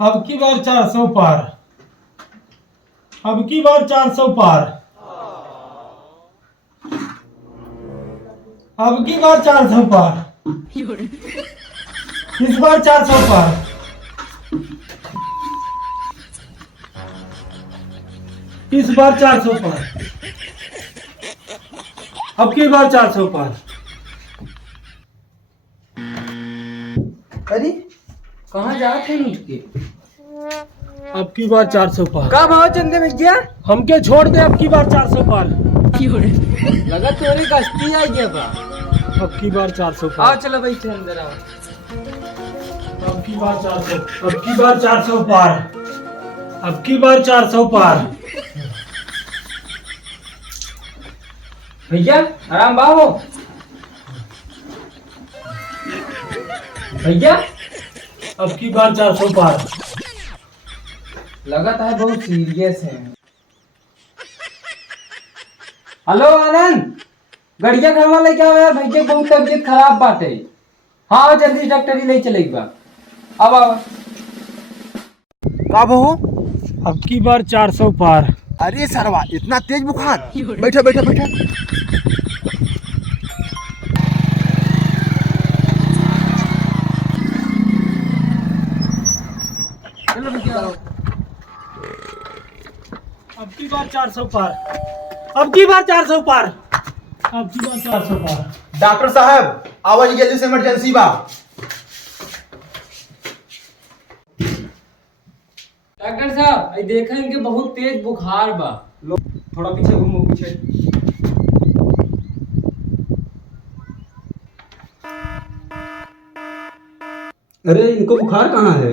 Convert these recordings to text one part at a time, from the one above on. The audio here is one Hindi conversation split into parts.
अब की बार 400 पार। अब की बार 400 पार। अब की बार 400 पार। इस बार 400 पार। इस बार 400 पार। अब की बार 400 पार। अरे कहाँ जाते हैं मुझके? अब की बार 400 पार। का भाव चंदे भैया? हमके छोड़ दे, अब की बार 400 पार। लगा तोरे गस्ती आ गया बा। अब की बार 400 आओ पार। चलो बैठे अंदर आओ। अब की बार 400। अब की बार 400 पार। अब की बार 400 पार। भैया आराम बाहो। भैया अब की बार 400 पार। लगता है बहुत सीरियस है। हेलो आनंद, गड़िया घर वाले क्या हुआ यार? भैया बहुत तबीयत खराब बात है। हाँ आओ जल्दी डॉक्टर ही ले चलेगी बा। अब आओ। का बहू? अब की बार 400 पार। अरे सरवा इतना तेज बुखार। बैठो बैठो बैठो। चलो भैया आओ। अब की बार 400 पार। अब की बार 400 पार। अब की बार 400 पार। डॉक्टर साहब आवाज जल्दी से इमरजेंसी बा। डॉक्टर साहब ये देखा इनके बहुत तेज बुखार बा। लो थोड़ा पीछे घूमो पीछे। अरे इनको बुखार कहाँ है?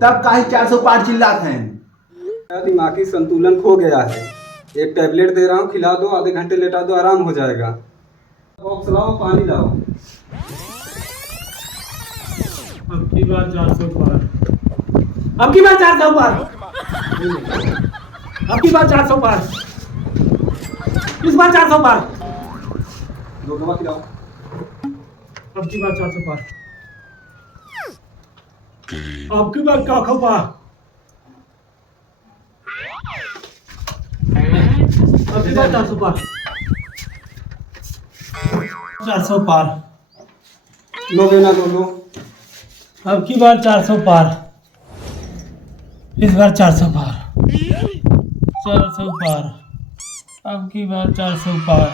तब काहे 400 पार चिल्लाते हैं? मेरा दिमागी संतुलन खो गया है। एक टैबलेट दे रहा हूँ, खिला दो, आधे घंटे लेटा दो, आराम हो जाएगा। बॉक्स लाओ, पानी लाओ। अब की बार 400 पार। अब की बार 400 पार। अब की बार 400 पार। इस बार 400 पार। दो दवा खिलाओ। अब की बार 400 पार। अब की बार क्या खपा? अब की बार 400 पार। 400 पार। लो बेना लो लो। अब की बार 400 पार। इस बार 400 पार। 400 पार। अब की बार 400 पार।